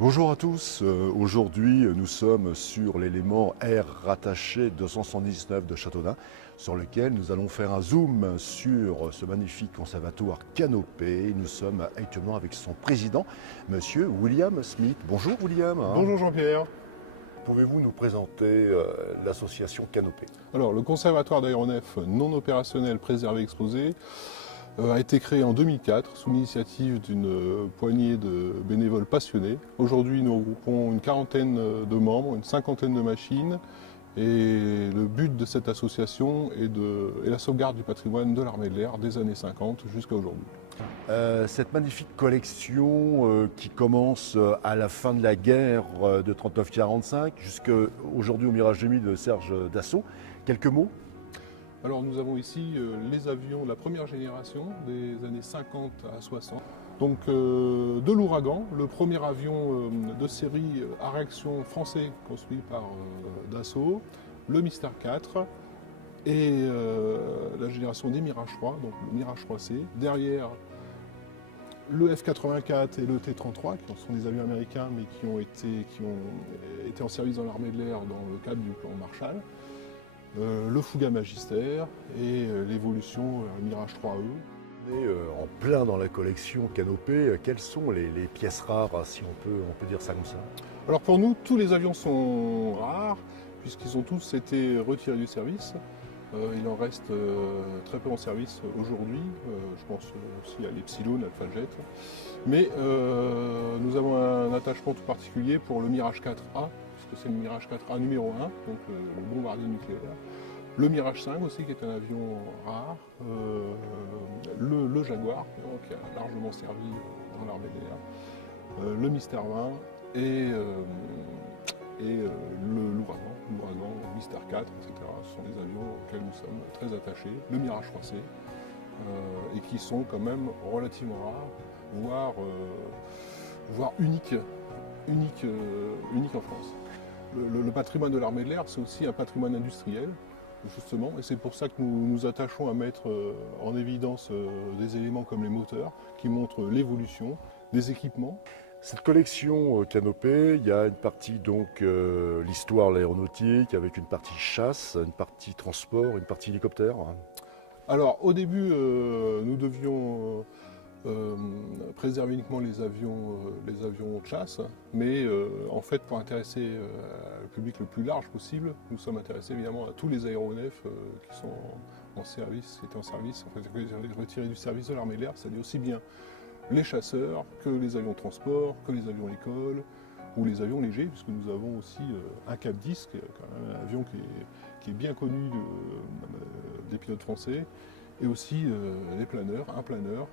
Bonjour à tous, aujourd'hui nous sommes sur l'élément R rattaché 279 de Châteaudun sur lequel nous allons faire un zoom sur ce magnifique conservatoire canopé. Nous sommes actuellement avec son président, monsieur William Smith. Bonjour William. Bonjour Jean-Pierre. Pouvez-vous nous présenter l'association Canopé? Alors, le conservatoire d'aéronefs non opérationnel préservé exposé a été créé en 2004 sous l'initiative d'une poignée de bénévoles passionnés. Aujourd'hui, nous regroupons une quarantaine de membres, une cinquantaine de machines. Et le but de cette association est la sauvegarde du patrimoine de l'armée de l'air des années 50 jusqu'à aujourd'hui. Cette magnifique collection qui commence à la fin de la guerre de 39-45 jusqu'à aujourd'hui au Mirage 2000 de Serge Dassault. Quelques mots? Alors nous avons ici les avions de la première génération des années 50 à 60. Donc de l'Ouragan, le premier avion de série à réaction français construit par Dassault, le Mystère 4 et la génération des Mirage 3, donc le Mirage 3C. Derrière le F-84 et le T-33, qui sont des avions américains mais qui ont été en service dans l'armée de l'air dans le cadre du plan Marshall. Le Fouga Magister et l'évolution Mirage 3E. On est en plein dans la collection Canopé. Quelles sont les pièces rares, si on peut dire ça comme ça? Alors pour nous, tous les avions sont rares, puisqu'ils ont tous été retirés du service. Il en reste très peu en service aujourd'hui. Je pense aussi à l'Epsilon, Alpha Jet. Mais nous avons un attachement tout particulier pour le Mirage 4A, puisque c'est le Mirage 4A numéro 1, donc le bombardier nucléaire. Le Mirage 5 aussi, qui est un avion rare. Le Jaguar, qui a largement servi dans l'armée de l'air. Le Mystère 20 et l'Ouragan, le Mystère 4, etc. Ce sont des avions auxquels nous sommes très attachés. Le Mirage 3C, et qui sont quand même relativement rares, voire uniques en France. Le patrimoine de l'armée de l'air, c'est aussi un patrimoine industriel, justement, et c'est pour ça que nous nous attachons à mettre en évidence des éléments comme les moteurs, qui montrent l'évolution des équipements. Cette collection Canopé, il y a une partie donc l'histoire de l'aéronautique avec une partie chasse, une partie transport, une partie hélicoptère. Alors au début, nous devions préserver uniquement les avions de chasse, mais en fait pour intéresser le public le plus large possible, nous sommes intéressés évidemment à tous les aéronefs qui sont en service, qui étaient en service, en fait retirés du service de l'armée de l'air, c'est-à-dire aussi bien les chasseurs que les avions de transport, que les avions école ou les avions légers, puisque nous avons aussi un Cap 10, qui est quand même un avion qui est bien connu des pilotes français, et aussi les planeurs, un planeur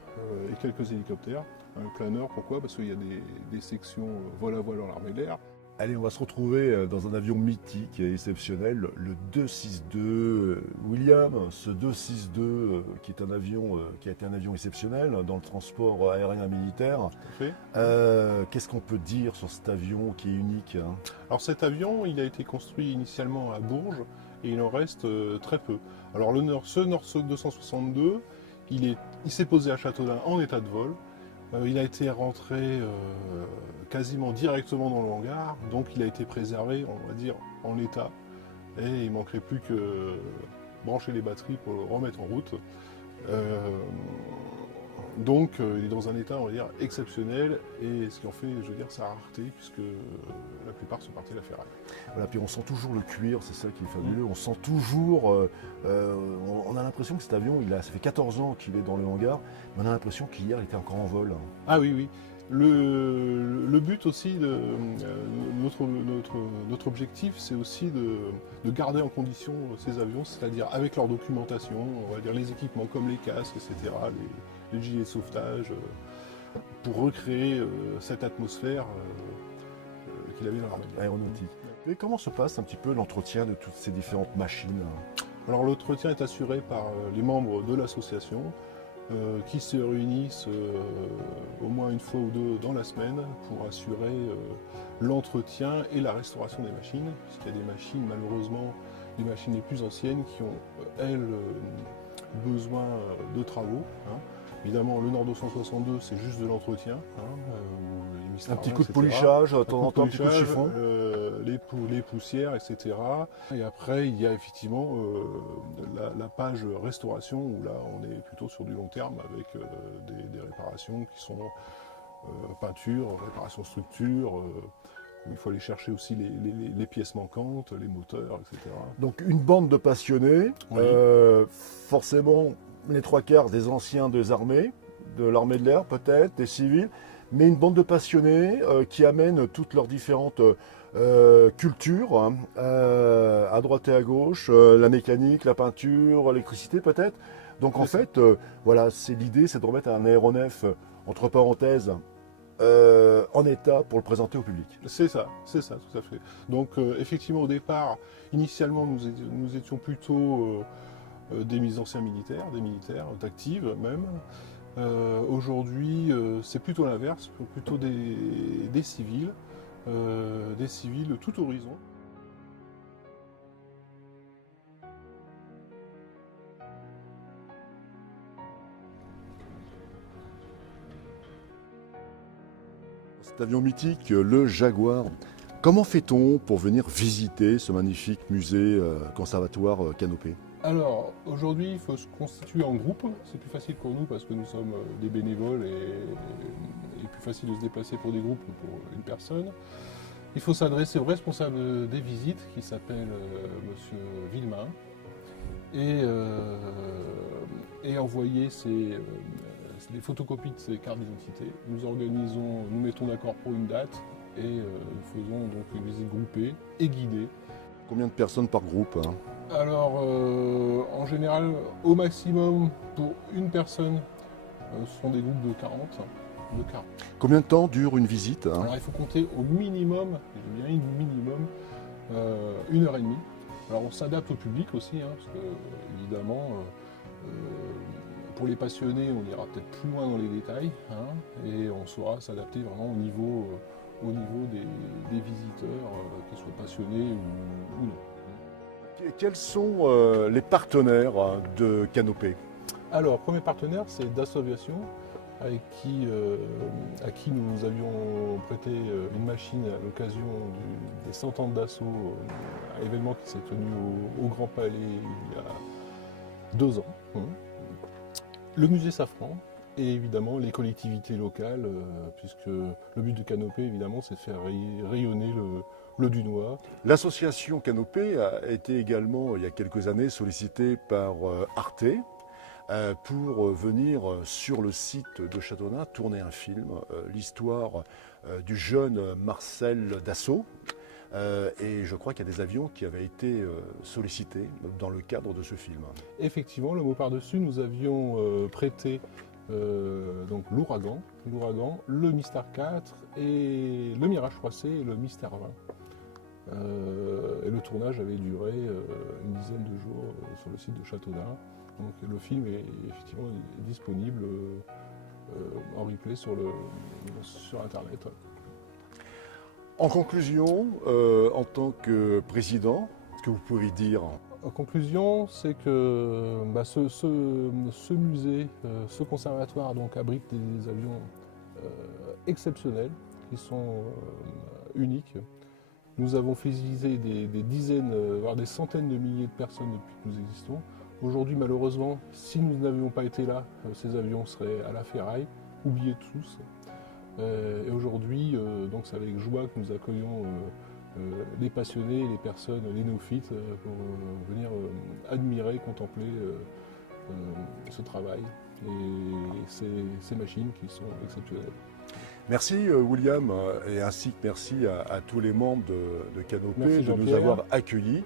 et quelques hélicoptères. Un planeur, pourquoi? Parce qu'il y a des sections vol-à-voile dans l'armée de l'air. Allez, on va se retrouver dans un avion mythique et exceptionnel, le 262 William. Ce 262 qui est un avion qui a été un avion exceptionnel dans le transport aérien militaire. Tout à fait. Qu'est-ce qu'on peut dire sur cet avion qui est unique? Alors cet avion, il a été construit initialement à Bourges et il en reste très peu. Alors ce Nord 262, il s'est posé à Châteaudun en état de vol. Il a été rentré quasiment directement dans le hangar, donc il a été préservé, on va dire, en l'état. Et il ne manquerait plus que brancher les batteries pour le remettre en route. Donc il est dans un état, on va dire, exceptionnel, et ce qui en fait, je veux dire, sa rareté, puisque la plupart sont partis à la ferraille. Voilà, puis on sent toujours le cuir, c'est ça qui est fabuleux. On sent toujours, on a l'impression que cet avion, ça fait 14 ans qu'il est dans le hangar, mais on a l'impression qu'hier il était encore en vol. Ah oui, oui. Le but aussi de notre objectif, c'est aussi de garder en condition ces avions, c'est-à-dire avec leur documentation, on va dire les équipements comme les casques, etc., les gilets de sauvetage, pour recréer cette atmosphère qu'il avait dans l'armée Aéronautique. Et comment se passe un petit peu l'entretien de toutes ces différentes machines? Alors l'entretien est assuré par les membres de l'association, qui se réunissent au moins une fois ou deux dans la semaine pour assurer l'entretien et la restauration des machines, puisqu'il y a des machines, malheureusement, les machines les plus anciennes qui ont, elles, besoin de travaux. Évidemment, le Nord 262, c'est juste de l'entretien, où Mystara, Un petit coup de etc. polissage, de temps en temps, un petit coup de polissage, chiffon. les poussières, etc. Et après, il y a effectivement la page restauration, où là, on est plutôt sur du long terme, avec des réparations qui sont peinture, réparation structure, où il faut aller chercher aussi les pièces manquantes, les moteurs, etc. Donc une bande de passionnés, Oui. forcément les trois quarts des anciens des armées, de l'armée de l'air peut-être, des civils, mais une bande de passionnés qui amènent toutes leurs différentes cultures, hein, à droite et à gauche, la mécanique, la peinture, l'électricité peut-être. Donc en fait, voilà, c'est l'idée, c'est de remettre un aéronef, entre parenthèses, en état pour le présenter au public. C'est ça, tout à fait. Donc effectivement, au départ, initialement, nous étions plutôt des anciens militaires, des militaires d'actifs même. Aujourd'hui, c'est plutôt l'inverse, plutôt des civils tout horizon. Cet avion mythique, le Jaguar. Comment fait-on pour venir visiter ce magnifique musée conservatoire Canopée? Alors, aujourd'hui, il faut se constituer en groupe. C'est plus facile pour nous parce que nous sommes des bénévoles et plus facile de se déplacer pour des groupes que pour une personne. Il faut s'adresser au responsable des visites qui s'appelle Monsieur Villemain et envoyer les photocopies de ses cartes d'identité. Nous mettons d'accord pour une date et nous faisons donc une visite groupée et guidée. Combien de personnes par groupe, hein? Alors, en général, au maximum, pour une personne, ce sont des groupes de 40. Combien de temps dure une visite, hein? Alors, il faut compter au minimum, et je dirais minimum, 1h30. Alors, on s'adapte au public aussi, hein, parce que, évidemment, pour les passionnés, on ira peut-être plus loin dans les détails, hein, et on saura s'adapter vraiment au niveau des visiteurs, qu'ils soient passionnés ou non. Quels sont les partenaires de Canopée? Alors, premier partenaire, c'est Dassault Aviation, à qui nous avions prêté une machine à l'occasion des 100 ans de Dassault, un événement qui s'est tenu au Grand Palais il y a 2 ans. Le musée Safran et évidemment les collectivités locales, puisque le but de Canopée, évidemment, c'est de faire rayonner le Dunois. L'association Canopée a été également, il y a quelques années, sollicitée par Arte pour venir sur le site de Châteaudun tourner un film, l'histoire du jeune Marcel Dassault. Et je crois qu'il y a des avions qui avaient été sollicités dans le cadre de ce film. Effectivement, le mot par-dessus, nous avions prêté donc l'Ouragan, le Mystère 4 et le Mirage 3C et le Mystère 20. Et le tournage avait duré une dizaine de jours sur le site de Châteaudun. Donc le film est effectivement disponible en replay sur Internet. En conclusion, en tant que président, ce que vous pouvez dire? En conclusion, c'est que ce musée, ce conservatoire donc, abrite des avions exceptionnels qui sont uniques. Nous avons fait viser des dizaines, voire des centaines de milliers de personnes depuis que nous existons. Aujourd'hui, malheureusement, si nous n'avions pas été là, ces avions seraient à la ferraille, oubliés tous. Et aujourd'hui, donc c'est avec joie que nous accueillons les passionnés, les personnes, les néophytes, pour venir admirer, contempler ce travail et ces machines qui sont exceptionnelles. Merci William, et ainsi que merci à tous les membres de Canopée de nous avoir accueillis.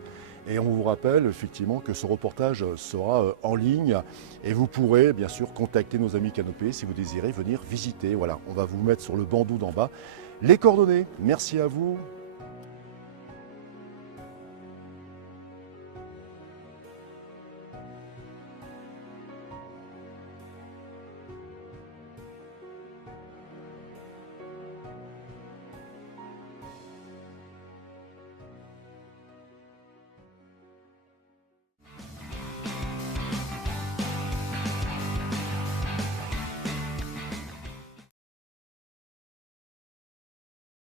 Et on vous rappelle effectivement que ce reportage sera en ligne et vous pourrez bien sûr contacter nos amis Canopée si vous désirez venir visiter. Voilà, on va vous mettre sur le bandeau d'en bas les coordonnées. Merci à vous.